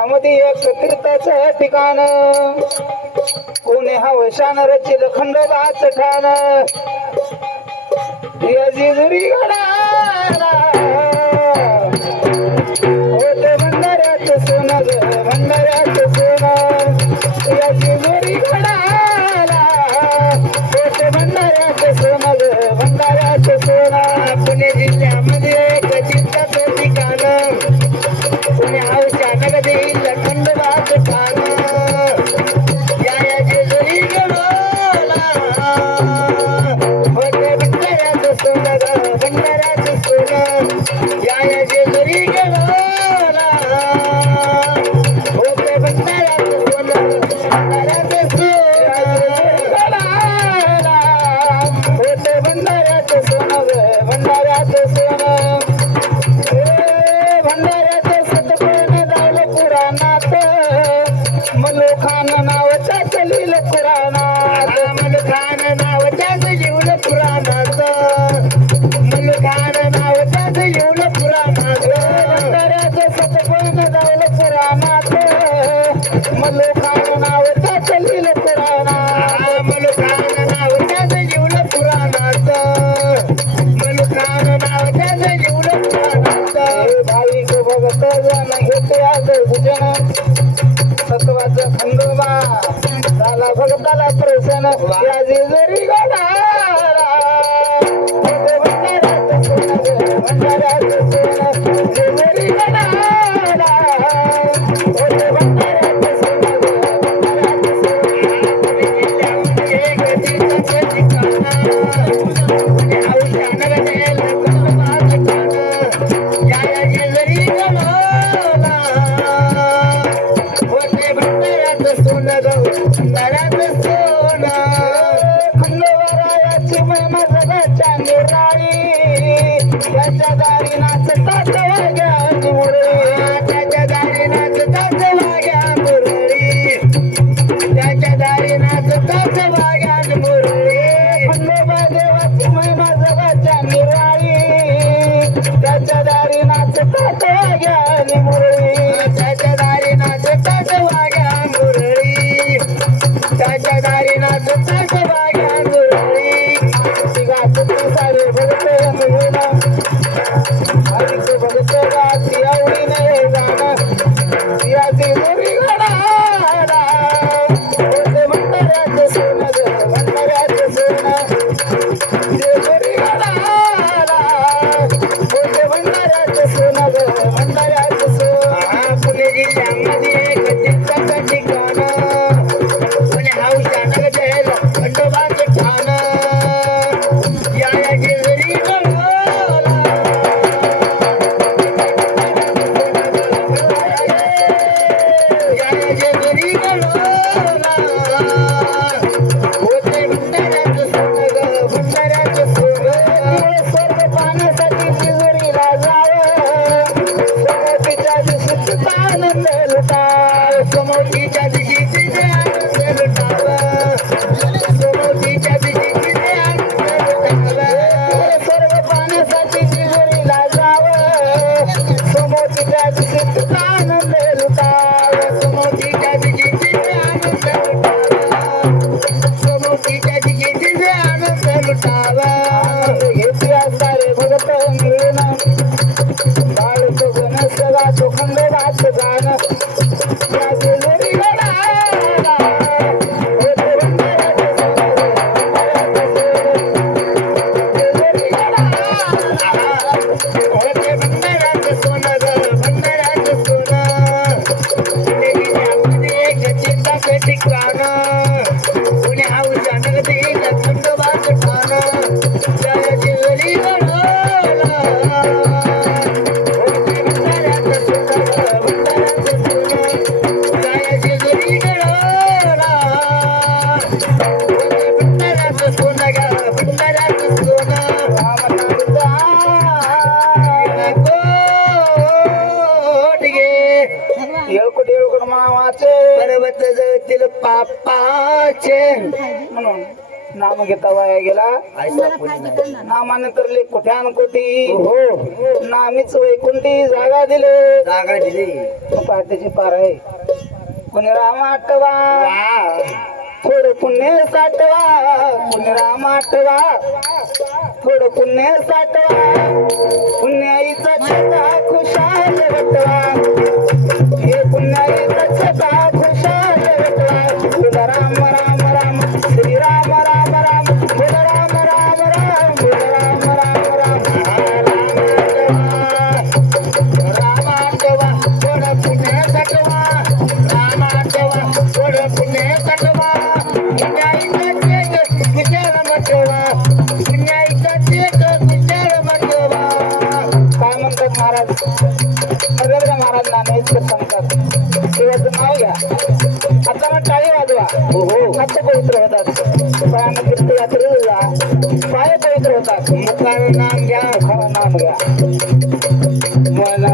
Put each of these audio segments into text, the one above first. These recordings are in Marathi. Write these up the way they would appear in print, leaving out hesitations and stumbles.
जिल्ह्यामध्ये एक तीर्थाचं ठिकाण कोणी हवशान रचिल खंडोबाच ठाण या जेजुरी गडाला होते भंडाऱ्याचं सोनं ग भंडाऱ्याचं सोनं या जेजुरी गडाला होते भंडाऱ्याचं सोनं ग भंडाऱ्याचं सोनं पुणे जिल्ह्यामध्ये एक तीर्थाचं ठिकाण पुणे हवशा नगरील खंडोबाचं ठाण या जेजुरी गडाला होते भंडाऱ्याचं सोनं ग भंडाऱ्याचं सोनं या जेजुरी गडाला होते भंडाऱ्याचं सोनं भंडाऱ्याचं सोनं होते भंडाऱ्याचं सोनं ग भंडाऱ्याचं सोनं भंडाऱ्याचं सतपण जावलं पुराणात मलोखान नावाच्या चलील पुराणात मलोखान नावाच्याच जीवलं पुराणात मलोखान नावाच्याच जीवलं पुराणात भंडाऱ्याचं सतपण जावलं पुराणात मलोखान नावाच्या चलील पुराणात मलोखान नावाच्याच जीवलं पुराणात मलोखान नावाच्याच जीवलं पुराणात भाविक भगत जन घेते आज भजन सत्वाचं खंडोबा झाला भगताला प्रसन्न या जेजुरी गडाला होते भंडाऱ्याचं सोनं ग भंडाऱ्याचं सोनं जेजुरी गडाला होते भंडाऱ्याचं सोनं ग भंडाऱ्याचं सोनं एक तीर्थाचं ठिकाण पुणे हवशा नगरील खंडोबाचं ठाण या जेजुरी गडाला होते भंडाऱ्याचं सोनं ग भंडाऱ्याचं सोनं खंडोबारायाची महिमा जगाच्या निराळी त्याच्या दारी नाचतात वाघ्या मुरळी त्याच्या दारी नाचतात वाघ्या मुरळी त्याच्या दारी नाचतात वाघ्या मुरळी खंडोबा देवाची महिमा जगाच्या निराळी त्याच्या दारी नाचतात वाघ्या मुरळी त्याच्या दारी नाचतात वाघ्या मुरळी त्याच्या दारी नाचतात वाघ्या मुरळी गात सारे भगत मिळून हरिक भगत गाती आवडीने जाणं या जेजुरी गडाला होते भंडाऱ्याचं सोनं ग भंडाऱ्याचं सोनं जेजुरी गडाला होते भंडाऱ्याचं सोनं ग भंडाऱ्याचं सोनं पुणे जिल्ह्यामध्ये एक तीर्थाचं ठिकाण पुणे हवशा नगरील खंडोबाचं ठाण या जेजुरी गडाला या जेजुरी गडाला होते भंडाऱ्याचं सोनं ग भंडाऱ्याचं सोनं स्वर्ग पाहण्यासाठी जेजुरीला जावं समोरच्या दिवशी आनंद लुटाव समोरच्या दिवशी तिथे आनंद लुटावं समोरच्या दिवशी तिथे आनंद लुटावं स्वर्ग पाहण्यासाठी जेजुरीला जावं समोरच्या दिवशी तिथे आनंद लुटावं समोरच्या दिवशी तिथे आनंद लुटावं समोरच्या दिवशी तिथे आनंद लुटावं घेतल्या सारे भगत मिळून बाळतो गुण सदा तो खंडोबाचं गाणं या जेजुरी गडाला होते भंडाऱ्याचं सोनं ग भंडाऱ्याचं सोनं पुणे जिल्ह्यामध्ये एक तीर्थाचं ठिकाण पुणे हवशा नगरील खंडोबाचं ठाण या जेजुरी गडाला होते भंडाऱ्याचं सोनं ग भंडाऱ्याचं सोनं या जेजुरी गडाला होते भंडाऱ्याचं सोनं ग भंडाऱ्याचं सोनं येळकोट मावाचे पर्वत जळतील पापाचे म्हणून नाम घेता वाया गेला नामाने तरले कोट्यान कोटी हो नामीच वैकुंठी जागा दिली पहाटेची पार आहे कोणी राम आठवा थोडं पुण्य साठवा पुण्य राम आठवा थोडं पुण्य साठवा पुण्याईचा छटा खुशाल वटवा हे पुण्याईचा छटा खुशाल वटवा तुला राम राम राम श्री राम राम राम बोल राम राम राम बोल राम राम राम राम थोडं पुण्य साठवा राम आठवा थोडं पुण्य साठवा महाराज नामेश्वर सांगतात देवाचं नाव घ्या आता टाळी वाजवा हात पवित्र होतात पायानं तीर्थयात्रेला पाय पवित्र होतात मुखाने नाम घ्या मुखाने नाम घ्या मन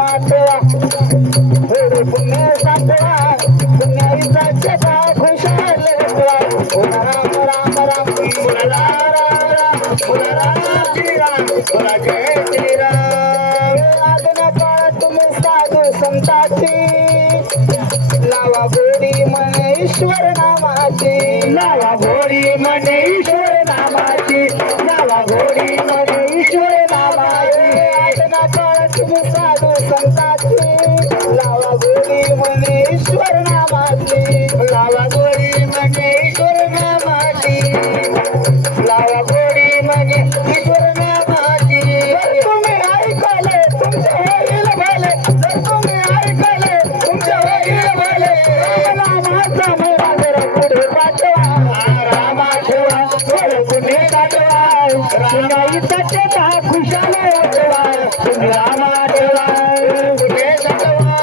आठवा थोडे पुण्य साठवा पुण्याईचा छटा खुशाल वटवा राम राम राम बोला राम राम बोला राम श्रीराम बोला जय श्रीराम आदना काळात तुम्ही साधू संताची लावा गोडी मन ईश्वर नामाची लावा गोडी मन ईश्वर नामाची लावा गोडी मन ईश्वर नामाची आदना काळात तुम्ही साधू संताची लावा गोडी मन ईश्वर नामाची लावा गोडी मन ईश्वर नामाची लावा गोडी मन ईश्वर नामाची तुम्ही ऐकले तुमचे होईल भले जर तुम्ही ऐकले तुमचे होईल भले रामाचा मेळा जरा पुढे पाठवा रामा ठेवा थोडं पुढे पाठवा रामाईचा चेता खुशाल वाटवा तुम्ही रामा ठेवा पुढे पाठवा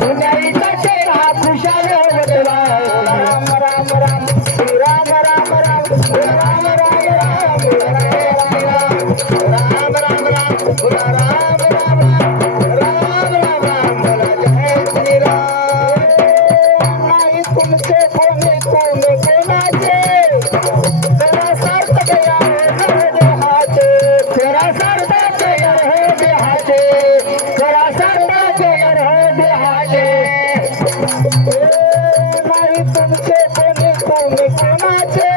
पुण्याईचा चेता खुशाल वाटवा राम राम राम श्री राम राम राम राम राम राम राम राम राम बोला राम राम राम राम राम बोला जय श्रीराम नाही तुमचे कोणी कोणी कोणाचे जरा सार्थ गया घर देहाचे जरा सार्थ गया देहाचे जरा सार्थ गया देहाचे नाही तुमचे कोणी कोणी कोणाचे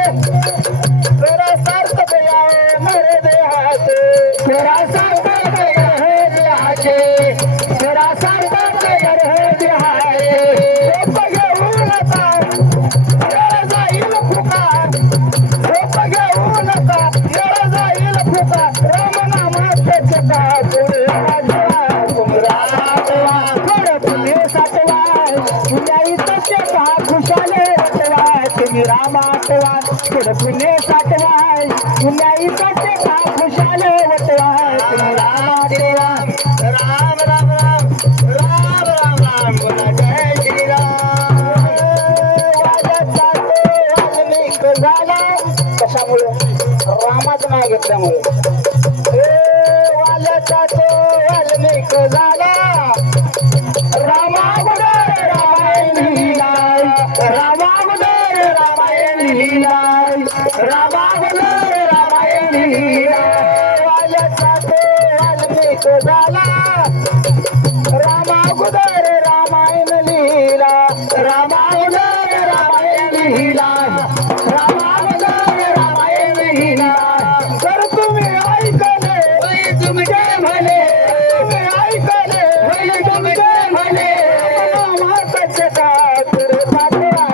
जरा सार्थ गया घर देहाचे जरा सार्थ गया देहाचे जरा सार्थ गया देहाचे झोप घेऊ नका येळ जाईल फुका झोप घेऊ नका येळ जाईल फुका राम नामाचे चटा पुढे वाजवा तुम्ही रामवा थोडं पुण्य साठवा पुण्याईचा चटा खुशाल वाटवा तुम्ही राम आठवा थोडं पुण्य साठवा पुण्याईचा चटा खुशाल वाटवा तुम्ही राम आठवा राम राम राम राम राम राम बोला जय श्रीराम वाजत वाल्मिक झाला कशामुळे रामाचं नाव घेतल्यामुळे वाजत वाल्मिक झाला रामावदर रामायण लिहिलाय रामावदर रामायण लिहिलाय रामावदर रामायण लिहिलाय वाजत वाल्मिक झाला रामावदर रामायण लिहिला रामावदर रामायण लिहिला रामावदर रामायण लिहिला जर तुम्ही ऐकले तुमचे भले तुम्ही ऐकले तुमचे भले नामाचे का पुढे पाठवा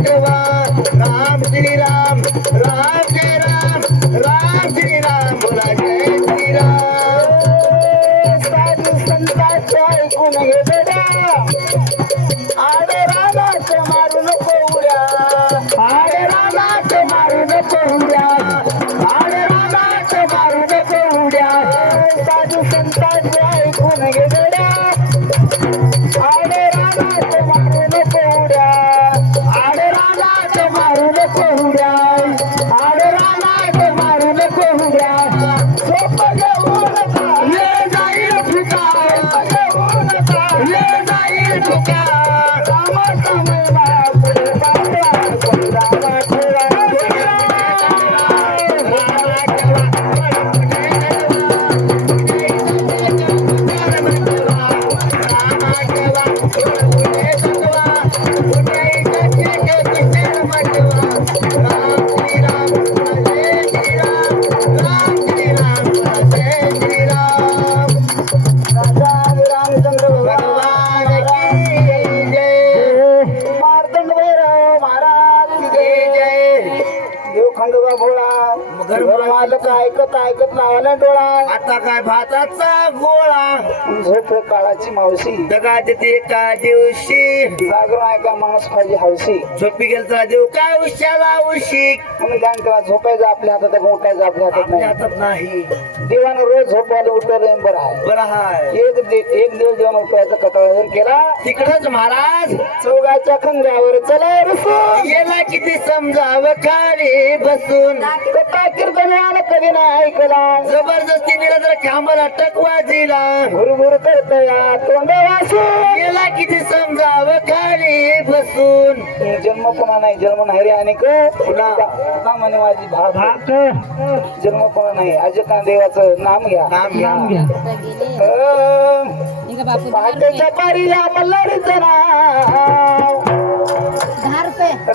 राम श्री राम राम जय राम राम श्री राम बोला जय श्री राम साधू संतांचे ऐकून घे बेटा आडे रामाचे मारू नको उड्या आडे रामाचे मारू नको उड्या आडे रामाचे मारू नको उड्या साधू संतांचे ऐकून घे बेटा आडे रामाचे मारू नको उड्या आडे रामाचे मारू नको उड्या रामाचा महिमा पुढे पाठवा कोणी रामा ठेवा रामचंद्र भगवान की जय मार्तंड भैरव महाराज की जय देव खंडोबा भोळा घर मालक ऐकत ऐकत लावाला डोळा आता काय भाताचा गोळा झोप काळाची मावशी दगा देते एका दिवशी जागरण ऐका माणूस पाहिजे हौशी झोपी गेलता देव काय उशाला उशी म्हणून ध्यान ठेवा झोपायचं आपल्या हातात आहे, उठायचं आपल्या हातात आपल्या नाही हातात नाही देवानं रोज झोपायला उठवलं बरं आहे बरं हाय एक दिवस देवान उठवायचा कटाळा जर केला तिकडच महाराज चौगाच्या खंड्यावर चला रसून याला किती समजाव खाली बसून कथा कीर्तन कधी नाही ऐकला जबरदस्ती दिला तर खांबाला टकवा दिला भुरभुर करतया तोंड वासून याला किती समजाव खाली बसून जन्म पुन्हा नाही जन्म नाही रे आणि पुन्हा. का म्हणे माझी भात जन्म पुन्हा नाही अजय का देवाचं नाम घ्या नाम घ्या पहाटेच्या पारीला मल्हारीचं नाव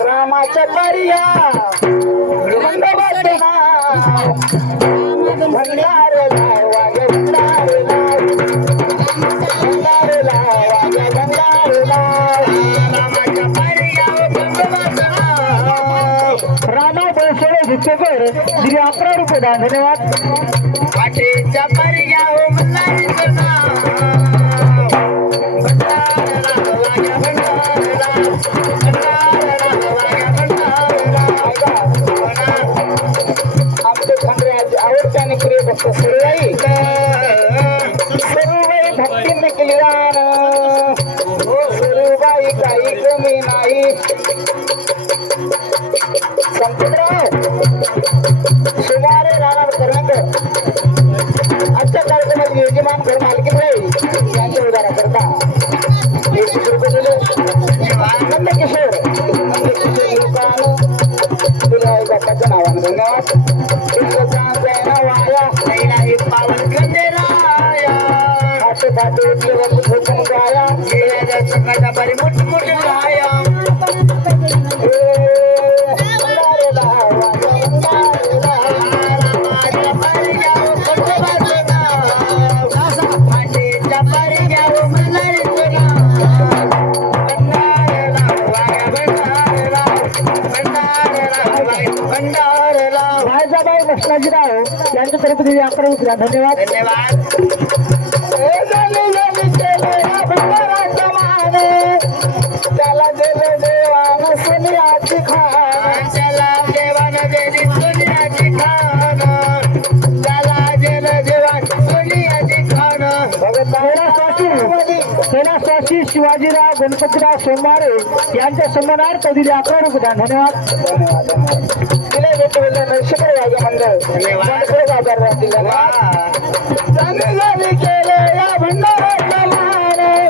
रामाच्या पारिया खंडोबाचं नाव भंडारे लाव वागे भंडारे लाव भंडारे लाव वागे भंडारे लाव रामाच्या पारिया खंडोबाचं नाव रामा बनसोडे भिक्केकर श्री 11 रुपये दान धन्यवाद पाठीच्या पारिया हो मल्हारीचं नाव भंडारा वाग्या भंडारा आमचे खंडराज आवडते आणि प्रिय भक्त सर्वई सर्वई भक्तीने केली दान सर्वबाई काही कमी नाही संपतराव सुमारे राहणार करणार आजच्या कार्यक्रमाचे यजमान घर मालकीन राहील यांच्या उदारा करता 120 रुपये दिले नंदकिशोर दुकान तुला आई बापाच्या नावानं धन्यवाद वाया नाही पावन खंडेराया फाटे फाटे उठले वर झोपून गाया गेल्या सकाळच्या बारी मोठ मोठ राया भंडारे लाव, भंडारे लाव. रामाच्या पारिया खंडोबाचं नाव पाठीच्या पारिया मल्हारीचं नाव भंडारा वाग्या भंडारा भंडारा राजाबाई कृष्णाजीराव यांच्या तर्फे देवी 11 रुपये धन्यवाद धन्यवाद भंडाराच्या माने त्याला दिले देवानं सोनियाची खान त्याला देवानं दिली सोन्याची खान त्याला दिलं देवान सोन्याची खान कैलासवासी शिवाजीराव गणपतीराव सोमवारे यांच्या सन्मानार्थ दिले 11 रुपये धन्यवाद तिला भेटलेलं नैशिकर वागे मंडळ बाजार राहतील केले या भंडाराच्या माने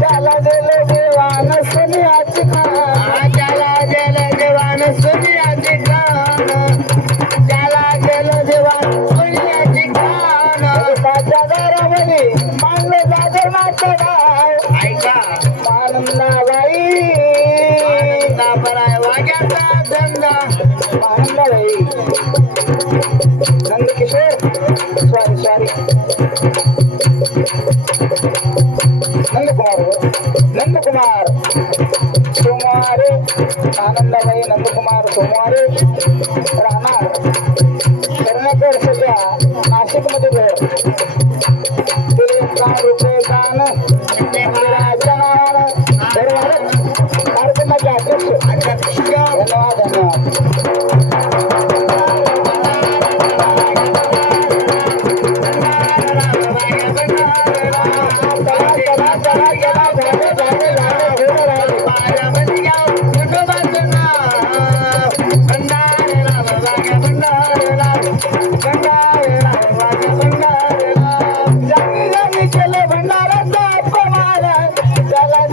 त्याला दिले देवानं सोनियाची खान त्याला दिलं देवान सोन्याची खान त्याला दिलं देवान सोन्याची खान त्याच्या दारामध्ये मानलं जागरणाचं नाव ऐका आनंदाबाई आनंदा बराय वाग्याचा धंदा आनंदाबाई नंदकिशोर सॉरी नंदकुमार सोमवारे आनंदाबाई नंदकुमार सोमवारे राहणार कर्णकर सध्या नाशिकमध्ये घर तिला 1 रुपये दान मंदिराच्या नावानं धन्यवाद कार्यक्रमाचे अध्यक्ष धन्यवाद धन्यवाद त्याला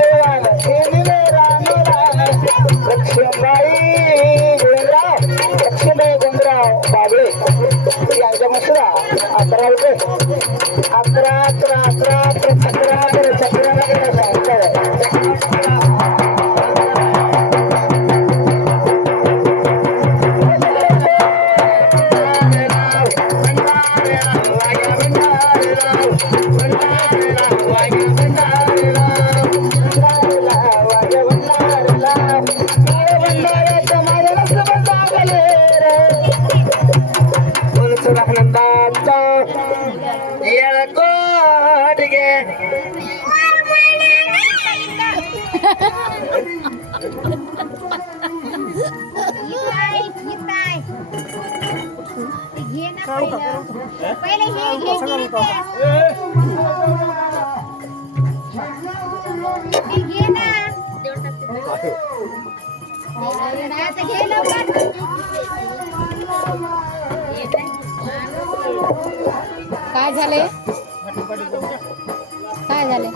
पहिले हे घे दिली ते. हे घे ना. आता घे लवकर. काय झाले काय झाले